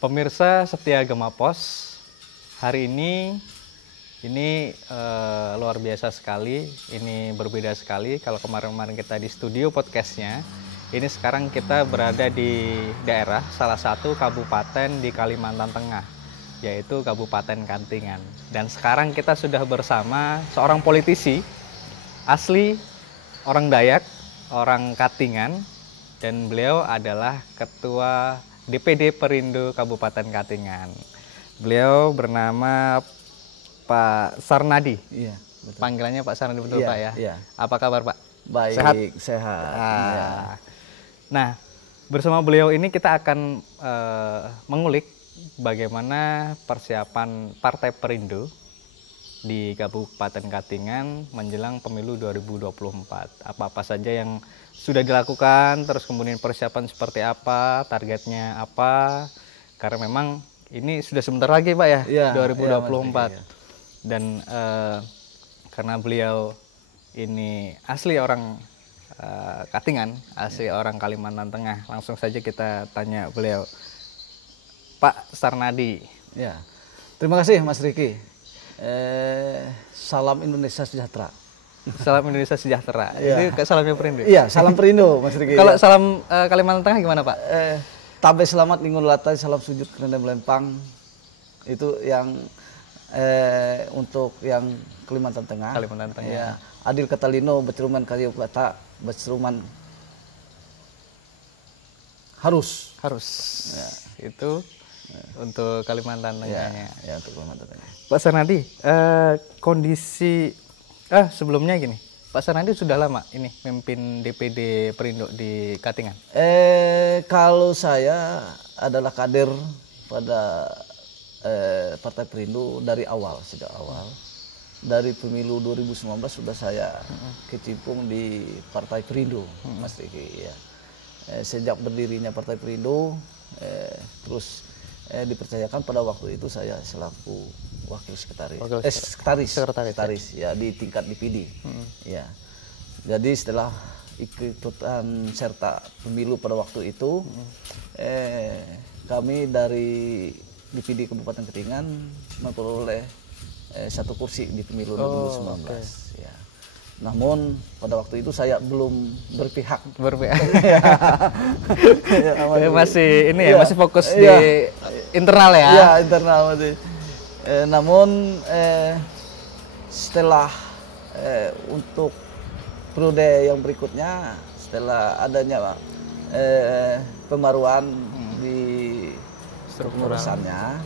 Pemirsa setia Gema Pos, hari ini luar biasa sekali, ini berbeda sekali. Kalau kemarin-kemarin kita di studio podcastnya, ini sekarang kita berada di daerah salah satu kabupaten di Kalimantan Tengah, yaitu Kabupaten Katingan. Dan sekarang kita sudah bersama seorang politisi asli orang Dayak, orang Katingan, dan beliau adalah Ketua DPD Perindo Kabupaten Katingan. Beliau bernama Pak Sarnadi. Iya, betul. Panggilannya Pak Sarnadi betul, Iya, Pak ya? iya. Apa kabar, Pak? Baik, sehat. Iya. Nah, bersama beliau ini kita akan mengulik bagaimana persiapan Partai Perindo di Kabupaten Katingan menjelang pemilu 2024. Apa-apa saja yang sudah dilakukan, terus kemudian persiapan seperti apa, targetnya apa, karena memang ini sudah sebentar lagi, Pak ya, Iya, 2024. iya. Dan karena beliau ini asli orang Katingan, asli orang Kalimantan Tengah, langsung saja kita tanya beliau. Pak Sarnadi. Ya. Terima kasih Mas Riki. Salam Indonesia sejahtera. Salam Indonesia sejahtera. Iya. Ini salamnya Perindo. Iya, salam Perindo Mas Riki. Kalau salam Kalimantan Tengah gimana, Pak? Tabe selamat ningun latai, salam sujud kerendam lempang. Itu yang untuk yang Kalimantan Tengah. Kalimantan Tengah. Ya. Adil Katalino, Beceruman Kayu Kata, Beceruman harus. Ya. Itu untuk Kalimantan Tengahnya. Ya, untuk Kalimantan Tengah. Pak Sarnadi, kondisi sebelumnya gini, Pak Sarnadi sudah lama ini memimpin DPD Perindo di Katingan? Kalau saya adalah kader pada Partai Perindo dari awal, sejak awal. Dari pemilu 2019 sudah saya kecimpung di Partai Perindo, Mas Riki. Ya. Sejak berdirinya Partai Perindo, terus dipercayakan pada waktu itu saya selaku wakil sekretaris, sekretaris ya di tingkat DPD. Ya. Jadi setelah ikutan serta pemilu pada waktu itu, kami dari DPD Kabupaten Katingan memperoleh 1 kursi di pemilu 2019. Ya. Namun pada waktu itu saya belum berpihak. Masih ini ya, masih fokus di internal ya. Iya, internal masih. Namun setelah untuk periode yang berikutnya, setelah adanya pembaruan di pengurusannya,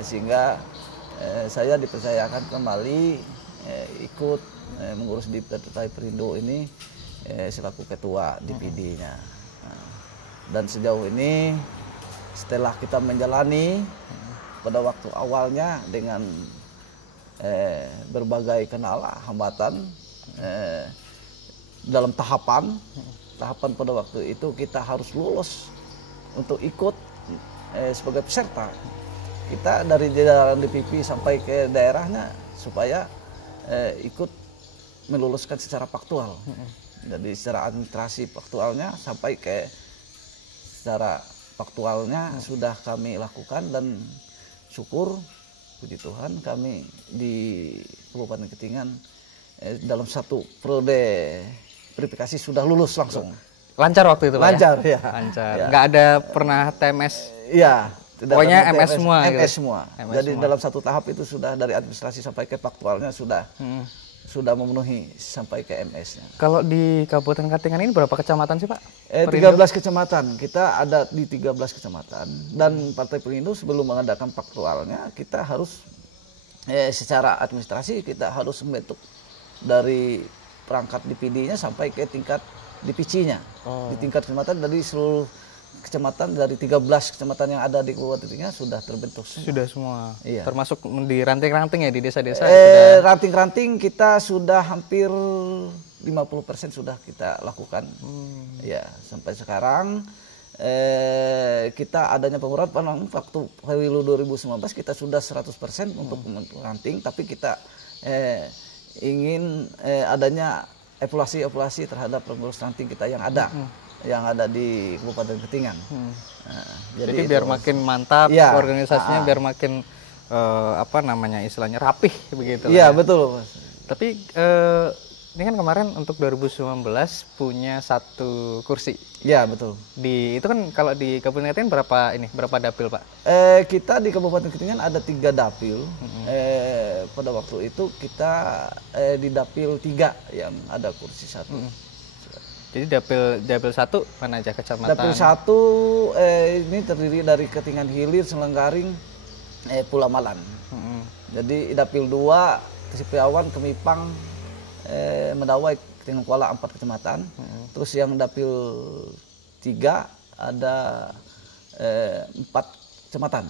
sehingga saya dipercayakan kembali ikut mengurus di Partai Perindo ini selaku ketua DPD-nya. Dan sejauh ini setelah kita menjalani pada waktu awalnya dengan berbagai kendala, hambatan dalam tahapan pada waktu itu kita harus lulus untuk ikut sebagai peserta. Kita dari jajaran DPP sampai ke daerahnya supaya ikut meluluskan secara faktual. Jadi secara administrasi faktualnya sampai ke secara faktualnya sudah kami lakukan, dan syukur puji Tuhan kami di Kabupaten Katingan dalam 1 periode verifikasi sudah lulus langsung. Lancar waktu itu, Pak? Lancar, ya. Lancar. Ya. Nggak ada pernah TMS? Iya. Pokoknya MS semua. MS gitu. semua. MS Jadi semua. dalam 1 tahap itu sudah dari administrasi sampai ke faktualnya sudah memenuhi sampai ke MS-nya. Kalau di Kabupaten Katingan ini berapa kecamatan sih, Pak? 13 kecamatan. Kita ada di 13 kecamatan. Dan Partai Perindo sebelum mengadakan faktualnya, kita harus secara administrasi kita harus membentuk dari perangkat DPD-nya sampai ke tingkat DPC-nya. Di tingkat kecamatan dari seluruh kecamatan, dari 13 kecamatan yang ada di Kabupaten Katingan sudah terbentuk semua. Sudah semua. Iya. Termasuk di ranting-ranting ya, di desa-desa. Ranting-ranting kita sudah hampir 50% sudah kita lakukan. Ya, sampai sekarang kita adanya pengurangan waktu pemilu 2019 kita sudah 100% untuk ranting, tapi kita ingin adanya evaluasi terhadap pengurus ranting kita yang ada. yang ada di Kabupaten Ketingan. Nah, jadi biar makin mantap ya, organisasinya, biar makin apa namanya istilahnya rapih begitu. Iya, betul Mas. Tapi ini kan kemarin untuk 2019 punya 1 kursi. Iya, betul. Itu kan kalau di Kabupaten Ketingan berapa dapil, Pak? Kita di Kabupaten Ketingan ada 3 dapil. Pada waktu itu kita di dapil 3 yang ada kursi 1. Jadi dapil 1 mana aja kecamatan? Dapil 1 ini terdiri dari Ketingan Hilir, Selenggaring, Pulau Malan. Jadi dapil 2 Kesipiawan, Kemipang, Mendawai, Ketingan Kuala 4 kecamatan. Terus yang dapil 3 ada 4 kecamatan.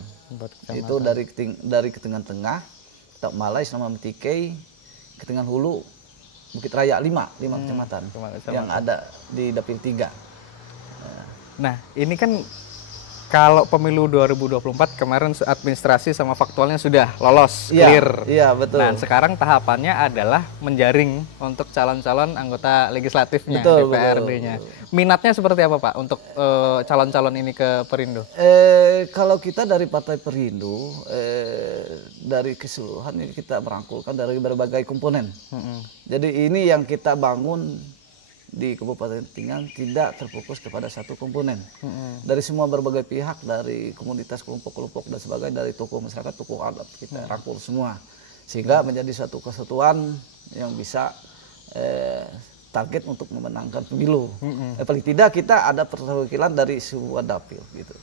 Itu dari Ketingan Tengah, Tok Malai, Sama Metikai, Ketingan Hulu, Bukit Raya 5 kecamatan yang ada di dapil 3. Nah, ini kan kalau pemilu 2024 kemarin administrasi sama faktualnya sudah lolos, clear. Iya, betul. Nah, sekarang tahapannya adalah menjaring untuk calon-calon anggota legislatifnya, betul, DPRD-nya. Minatnya seperti apa, Pak, untuk calon-calon ini ke Perindo? Kalau kita dari Partai Perindo, dari keseluruhan ini kita merangkulkan dari berbagai komponen. Jadi ini yang kita bangun di Kabupaten Ketingan tidak terfokus kepada satu komponen. Dari semua berbagai pihak, dari komunitas, kelompok-kelompok dan sebagainya, dari tokoh masyarakat, tokoh adat, kita rangkul semua. Sehingga menjadi satu kesatuan yang bisa target untuk memenangkan pemilu. Paling tidak kita ada perwakilan dari sebuah dapil gitu.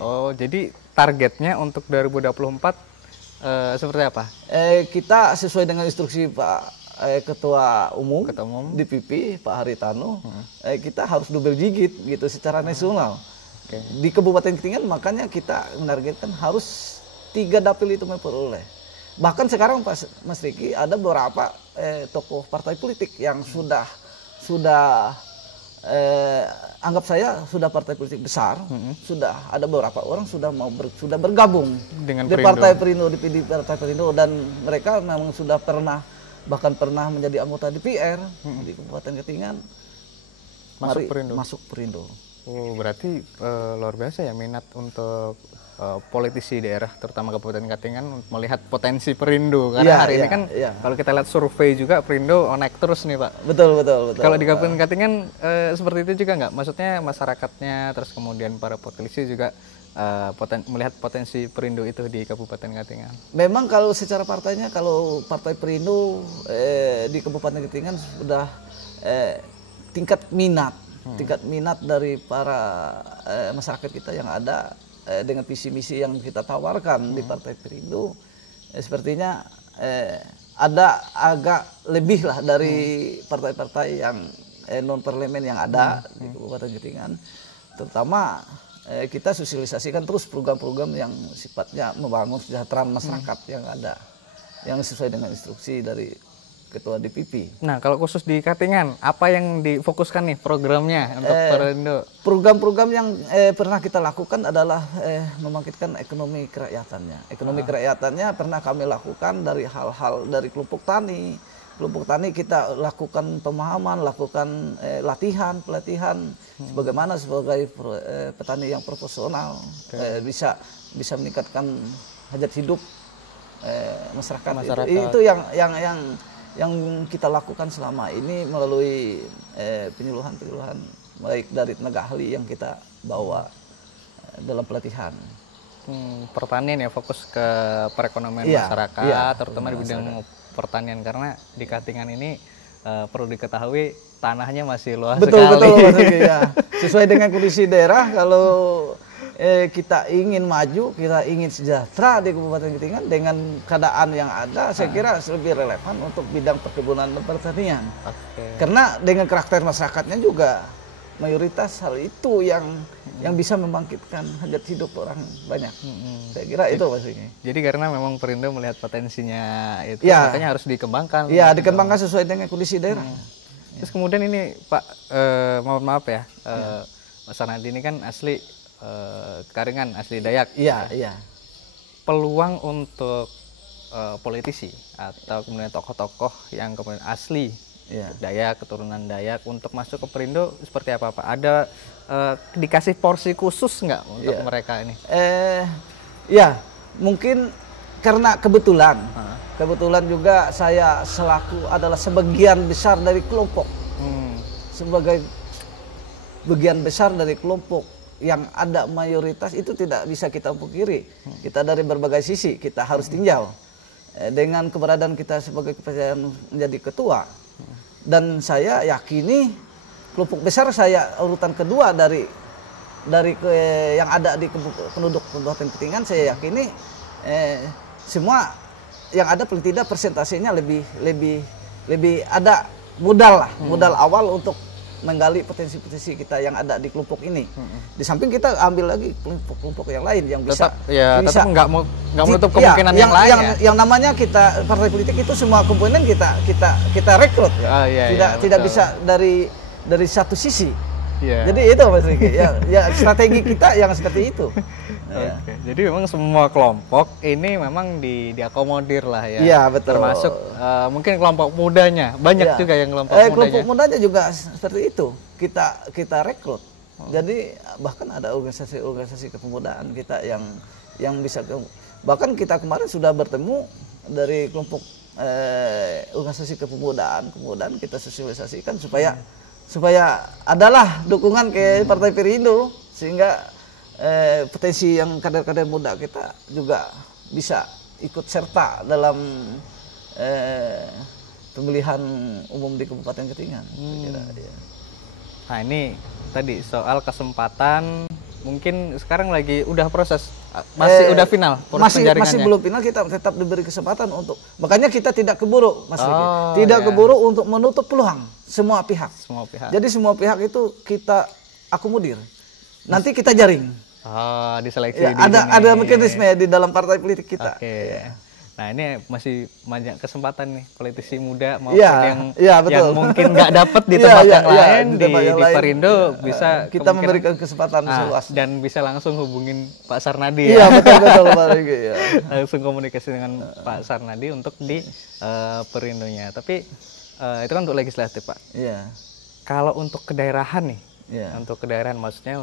Oh, jadi targetnya untuk 2024 seperti apa? Kita sesuai dengan instruksi Pak Ketua Umum DPP Pak Haritano, kita harus double digit gitu secara nasional. Di Kabupaten Ketingan makanya kita menargetkan harus 3 dapil itu memperoleh. Bahkan sekarang Mas Riki ada beberapa tokoh partai politik yang sudah anggap saya sudah partai politik besar, sudah ada beberapa orang sudah bergabung dengan Partai Perindo, di Partai Perindo, dan mereka memang sudah bahkan pernah menjadi anggota DPR di Kabupaten Ketingan, masuk Perindo. Oh, berarti luar biasa ya minat untuk politisi daerah, terutama Kabupaten Ketingan melihat potensi Perindo. Karena hari ini kan kalau kita lihat survei juga Perindo naik terus nih, Pak. Betul. Kalau di Kabupaten Ketingan seperti itu juga nggak? Maksudnya masyarakatnya, terus kemudian para politisi juga melihat potensi Perindo itu di Kabupaten Ketingan. Memang kalau secara partainya, kalau Partai Perindo di Kabupaten Ketingan sudah tingkat minat dari para masyarakat kita yang ada dengan visi misi yang kita tawarkan di Partai Perindo, sepertinya ada agak lebih lah dari partai-partai yang non parlemen yang ada di Kabupaten Ketingan. Terutama kita sosialisasikan terus program-program yang sifatnya membangun kesejahteraan masyarakat yang ada, yang sesuai dengan instruksi dari Ketua DPP. Nah, kalau khusus di Ketingan, apa yang difokuskan nih programnya untuk Perindo? Program-program yang pernah kita lakukan adalah membangkitkan ekonomi keracyatannya. Ekonomi kerakyatannya pernah kami lakukan dari hal-hal dari kelompok tani. Kelompok tani kita lakukan pemahaman, lakukan pelatihan sebagaimana sebagai petani yang profesional bisa meningkatkan hajat hidup masyarakat. Itu yang kita lakukan selama ini melalui penyuluhan baik dari tenaga ahli yang kita bawa dalam pelatihan. Pertanian ya, fokus ke perekonomian masyarakat, terutama di bidang pertanian, karena di Ketingan ini perlu diketahui tanahnya masih luas sekali. Betul, ya. Sesuai dengan kondisi daerah, kalau kita ingin maju, kita ingin sejahtera di Kabupaten Ketingan dengan keadaan yang ada, saya kira lebih relevan untuk bidang perkebunan dan pertanian. Karena dengan karakter masyarakatnya juga mayoritas hal itu yang bisa membangkitkan hajat hidup orang banyak. Saya kira itu maksudnya. Jadi karena memang Perindo melihat potensinya itu, makanya harus dikembangkan. Iya, dikembangkan sesuai dengan kondisi daerah. Terus kemudian ini Pak, mohon maaf ya, Mas Arnadi ini kan asli Karingan, asli Dayak. Iya. Peluang untuk politisi atau kemudian tokoh-tokoh yang kemudian asli Iya. Dayak, keturunan Dayak untuk masuk ke Perindo seperti apa Pak? Ada dikasih porsi khusus nggak untuk Iya. mereka ini? Ya, mungkin karena kebetulan juga saya selaku adalah sebagian besar dari kelompok, sebagai bagian besar dari kelompok yang ada mayoritas itu tidak bisa kita pungkiri. Kita dari berbagai sisi kita harus tinjau dengan keberadaan kita sebagai kepercayaan menjadi ketua. Dan saya yakini kelompok besar saya urutan kedua dari yang ada di penduduk Kabupaten Katingan, saya yakini semua yang ada paling tidak persentasenya lebih ada modal lah, modal awal untuk menggali potensi-potensi kita yang ada di kelompok ini. Di samping kita ambil lagi kelompok-kelompok yang lain yang bisa tetap nggak menutup kemungkinan yang lain yang namanya kita partai politik itu semua komponen kita rekrut. Tidak bisa dari satu sisi. Jadi itu Mas Riki, ya strategi kita yang seperti itu. Oke. Jadi memang semua kelompok ini memang diakomodir lah ya. Iya, betul. Termasuk mungkin kelompok mudanya, banyak juga yang kelompok mudanya. Kelompok mudanya juga seperti itu. Kita rekrut. Jadi bahkan ada organisasi kepemudaan kita yang bisa bahkan kita kemarin sudah bertemu dari kelompok organisasi kepemudaan kita sosialisasikan supaya adalah dukungan ke Partai Perindo sehingga potensi yang kader-kader muda kita juga bisa ikut serta dalam pemilihan umum di Kabupaten Katingan. Nah ini tadi soal kesempatan, mungkin sekarang lagi udah proses, udah final proses penjaringannya? Masih belum final, kita tetap diberi kesempatan untuk, makanya kita tidak keburu Mas Riki, tidak keburu untuk menutup peluang semua pihak. Jadi semua pihak itu kita akomodir, nanti kita jaring. Diseleksi ya, ada mekanisme di dalam partai politik kita. Nah ini masih banyak kesempatan nih politisi muda maupun yang mungkin nggak dapat di tempat yang lain di Perindo bisa kita memberikan kesempatan seluas dan bisa langsung hubungin Pak Sarnadi. Iya betul Pak Riki. Langsung komunikasi dengan Pak Sarnadi untuk di Perindonya. Tapi itu kan untuk legislatif Pak. Iya. Kalau untuk kedaerahan nih. Untuk kedaerahan maksudnya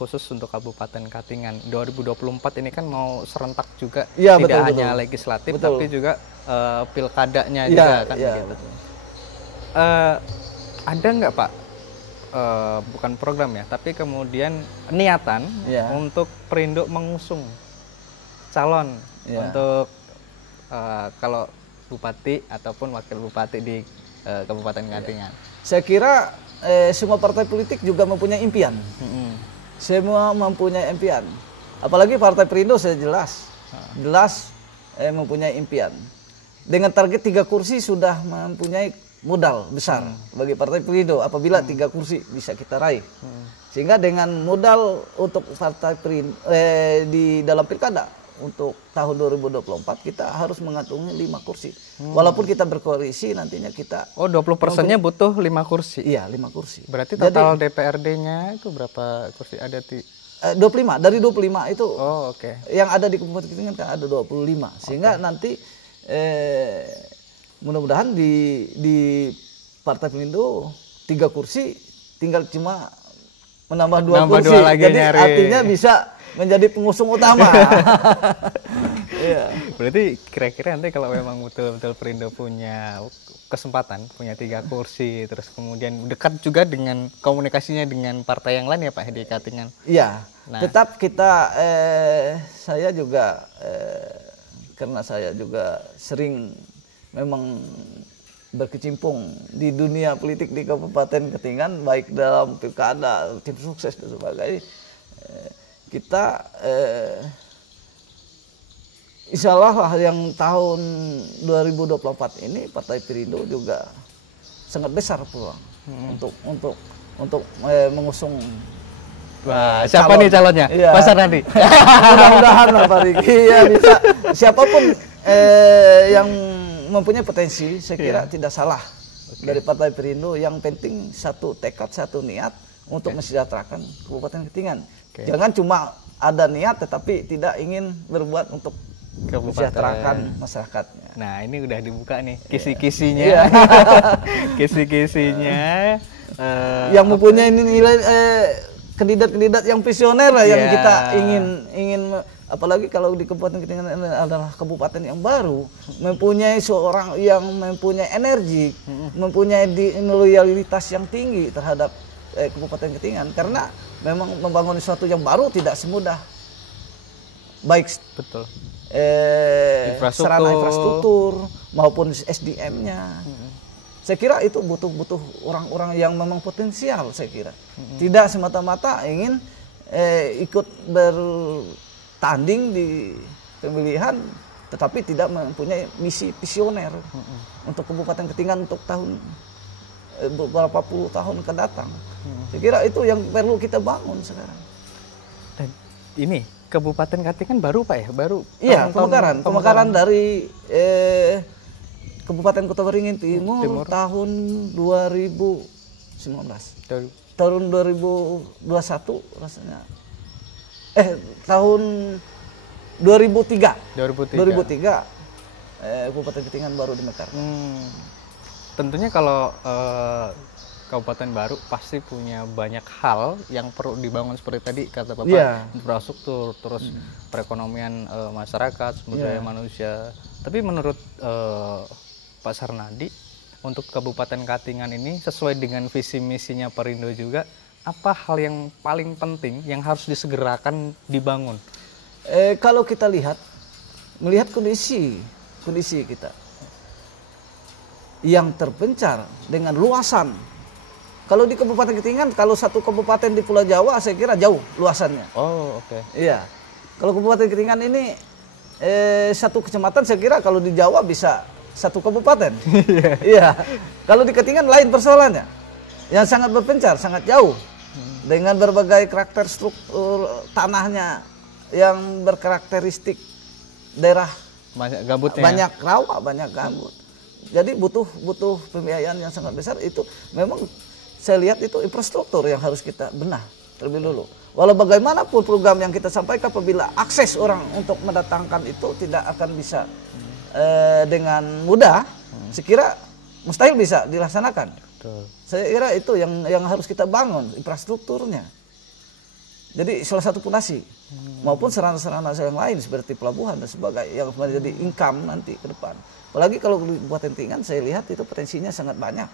khusus untuk Kabupaten Katingan 2024 ini kan mau serentak juga, tidak hanya legislatif tapi juga pilkadanya juga kan gitu. Ada nggak Pak bukan program ya tapi kemudian niatan untuk Perindo mengusung calon untuk kalau bupati ataupun wakil bupati di Kabupaten Katingan? Saya kira semua partai politik juga mempunyai impian. Semua mempunyai impian. Apalagi Partai Perindo saya jelas mempunyai impian. Dengan target 3 kursi sudah mempunyai modal besar bagi Partai Perindo apabila 3 kursi bisa kita raih. Sehingga dengan modal untuk Partai Perindo di dalam pilkada untuk tahun 2024 kita harus mengantungi 5 kursi. Walaupun kita berkoalisi nantinya kita 20%-nya butuh 5 kursi. Iya, 5 kursi. Berarti total DPRD-nya itu berapa kursi ada di 25. Dari 25 itu yang ada di Kabupaten Katingan kan ada 25. Sehingga nanti mudah-mudahan di Partai Perindo 3 kursi tinggal cuma menambah 2 kursi. Jadi artinya bisa menjadi pengusung utama. Berarti kira-kira nanti kalau memang betul-betul Perindo punya kesempatan, punya 3 kursi, terus kemudian dekat juga dengan komunikasinya dengan partai yang lain ya Pak di Katingan. Iya, tetap kita, saya juga, karena saya juga sering memang berkecimpung di dunia politik di Kabupaten Katingan, baik dalam pilkada, tim sukses dan sebagainya. Kita insya Allah yang tahun 2024 ini Partai Perindo juga sangat besar peluang untuk mengusung. Wah, siapa nih calonnya? Pak Sarnadi. Mudah-mudahan Pak Riki ya bisa. Siapapun yang mempunyai potensi, saya kira tidak salah dari Partai Perindo. Yang penting satu tekad, satu niat untuk mensejahterakan Kabupaten Katingan. Jangan cuma ada niat tetapi tidak ingin berbuat untuk mesejahterakan masyarakatnya. Nah, ini udah dibuka nih kisi-kisinya. Iya. Kisi-kisinya Yang mempunyai nilai kandidat-kandidat yang visioner lah yang kita ingin apalagi kalau di Kabupaten Katingan adalah kabupaten yang baru, mempunyai seorang yang mempunyai energi, mempunyai loyalitas yang tinggi terhadap Kabupaten Katingan, karena memang membangun sesuatu yang baru tidak semudah, baik betul. Sarana infrastruktur maupun SDM-nya. Saya kira itu butuh orang-orang yang memang potensial, saya kira. Tidak semata-mata ingin ikut bertanding di pemilihan tetapi tidak mempunyai misi visioner untuk Kabupaten Katingan untuk tahun beberapa puluh tahun ke datang. Saya kira itu yang perlu kita bangun sekarang. Dan ini Kabupaten Katingan baru Pak ya? Baru? Iya, pemekaran dari Kabupaten Kota Waringin Timur tahun 2019. Tahun 2021 rasanya. Tahun 2003. 2003 Kabupaten Katingan baru dimekarkan. Tentunya kalau kabupaten baru pasti punya banyak hal yang perlu dibangun seperti tadi kata Bapak, infrastruktur, terus perekonomian masyarakat, sumber daya manusia. Tapi menurut Pak Sarnadi, untuk Kabupaten Katingan ini sesuai dengan visi misinya Perindo juga, apa hal yang paling penting yang harus disegerakan dibangun? Kalau kita melihat kondisi kita yang terpencar dengan luasan. Kalau di Kabupaten Katingan, kalau satu kabupaten di Pulau Jawa, saya kira jauh luasannya. Oh, oke. Iya. Kalau Kabupaten Katingan ini satu kecamatan, saya kira kalau di Jawa bisa satu kabupaten. Iya. Kalau di Katingan lain persoalannya, yang sangat berpencar, sangat jauh, dengan berbagai karakter struktur tanahnya yang berkarakteristik daerah banyak gambutnya. Banyak rawa, banyak gambut. Jadi butuh pembiayaan yang sangat besar. Itu memang saya lihat itu infrastruktur yang harus kita benah terlebih dulu. Walau bagaimanapun program yang kita sampaikan, apabila akses orang untuk mendatangkan itu tidak akan bisa dengan mudah, saya kira mustahil bisa dilaksanakan. Betul. Saya kira itu yang harus kita bangun infrastrukturnya. Jadi salah satu fondasi maupun sarana-sarana yang lain seperti pelabuhan dan sebagainya yang menjadi income nanti ke depan. Apalagi kalau di Kabupaten Katingan saya lihat itu potensinya sangat banyak,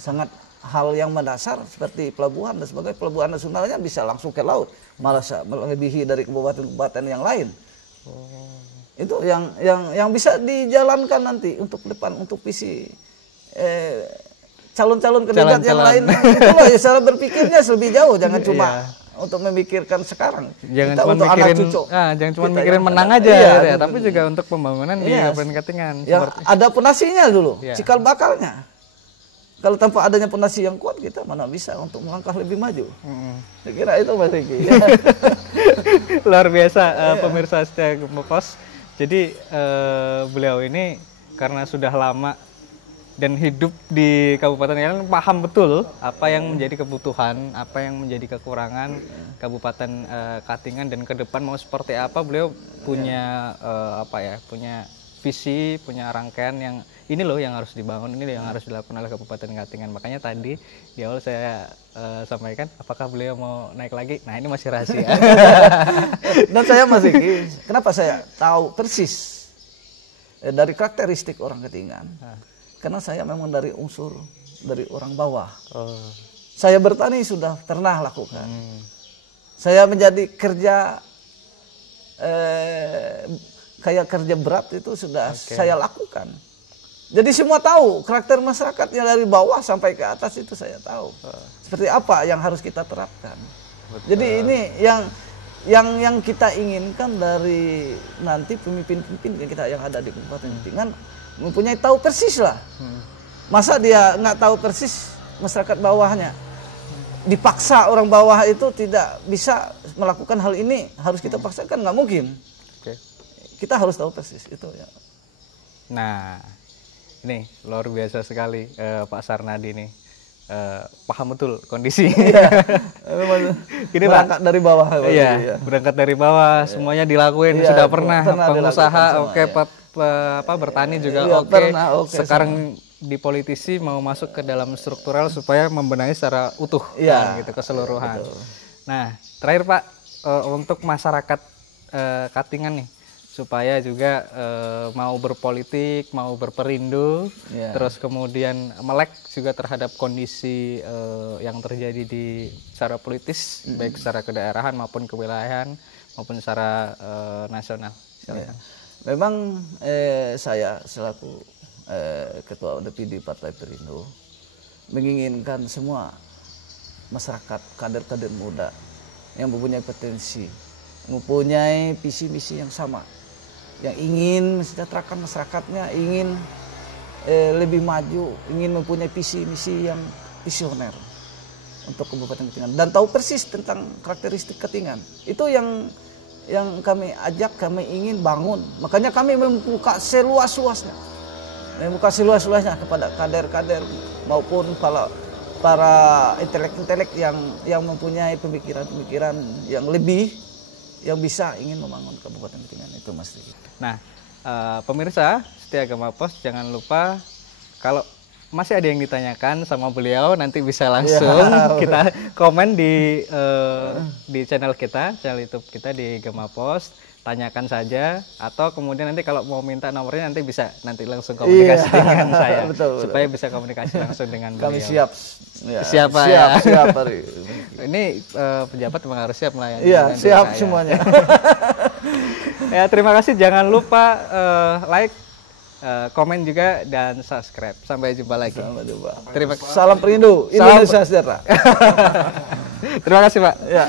sangat hal yang mendasar seperti pelabuhan dan sebagainya. Pelabuhan nasionalnya bisa langsung ke laut, malah melebihi dari kabupaten-kabupaten yang lain. Itu yang bisa dijalankan nanti untuk depan, untuk visi calon-calon kandidat yang lain. Itu loh ya, cara berpikirnya lebih jauh, jangan cuma untuk memikirkan sekarang. Jangan kita cuma untuk mikirin, anak cucu. Jangan cuma mikirin menang aja, ya, tapi juga untuk pembangunan di Kabupaten Katingan. Ya, ada pondasinya dulu, Ya. cikal bakalnya. Kalau tanpa adanya pondasi yang kuat, kita mana bisa untuk melangkah lebih maju. Saya kira itu Mas Riki. Luar biasa pemirsa setia Gempos. Jadi beliau ini karena sudah lama dan hidup di Kabupaten Katingan, paham betul apa yang menjadi kebutuhan, apa yang menjadi kekurangan Kabupaten Katingan, dan ke depan mau seperti apa. Beliau punya punya visi, punya rangkaian yang ini loh yang harus dibangun, ini loh yang harus dilakukan oleh Kabupaten Katingan. Makanya tadi di awal saya sampaikan, apakah beliau mau naik lagi? Nah, ini masih rahasia. Dan saya masih, kenapa saya tahu persis dari karakteristik orang Katingan? Karena saya memang dari unsur dari orang bawah. Saya bertani sudah pernah lakukan. Saya menjadi kerja kayak kerja berat itu sudah saya lakukan. Jadi semua tahu karakter masyarakatnya dari bawah sampai ke atas itu saya tahu. Seperti apa yang harus kita terapkan. Betul. Jadi ini yang kita inginkan dari nanti pemimpin-pemimpin kita yang ada di Kabupaten Katingan mempunyai tahu persis lah. Masa dia nggak tahu persis masyarakat bawahnya? Dipaksa orang bawah itu tidak bisa melakukan hal ini, harus kita paksakan, nggak mungkin. Kita harus tahu persis itu ya. Nah, ini luar biasa sekali Pak Sarnadi nih. paham betul kondisi. Memang Gini, Pak. berangkat dari bawah. Iya, berangkat dari bawah, semuanya dilakuin, Iya, sudah pernah pengusaha, dilakukan oke, semua, bertani juga Iya, oke. pernah, oke, Sekarang di politisi mau masuk ke dalam struktural supaya membenahi secara utuh, Iya, kan, gitu, keseluruhan. Nah, terakhir Pak, untuk masyarakat Katingan nih, supaya juga mau berpolitik, mau berperindo, Iya. terus kemudian melek juga terhadap kondisi yang terjadi di secara politis, baik secara kedaerahan maupun kewilayahan maupun secara nasional. Ya. Memang saya selaku Ketua DPD Partai Perindo menginginkan semua masyarakat, kader-kader muda yang mempunyai potensi, mempunyai visi misi yang sama, yang ingin mensejahterakan masyarakatnya, ingin lebih maju, ingin mempunyai visi misi yang visioner untuk Kabupaten Katingan dan tahu persis tentang karakteristik Katingan. Itu yang kami ajak, kami ingin bangun. Makanya kami membuka seluas-luasnya, kepada kader-kader maupun para intelek-intelek yang mempunyai pemikiran-pemikiran yang lebih, yang bisa ingin membangun Kabupaten Katingan itu, Mas Riki. Nah, pemirsa setia Gema Pos, jangan lupa kalau masih ada yang ditanyakan sama beliau, nanti bisa langsung kita komen di channel kita, channel YouTube kita di Gema Pos, tanyakan saja, atau kemudian nanti kalau mau minta nomornya nanti bisa nanti langsung komunikasi dengan saya, betul. Supaya bisa komunikasi langsung dengan beliau. Kami siap. Ya, siap, siap hari. Ini pejabat memang harus siap melayani. Iya, siap semuanya. Ya, terima kasih. Jangan lupa like, komen juga, dan subscribe. Sampai jumpa lagi. Sampai jumpa. Terima kasih. Salam Perindo, Indonesia sejahtera. Terima kasih, Pak. Ya.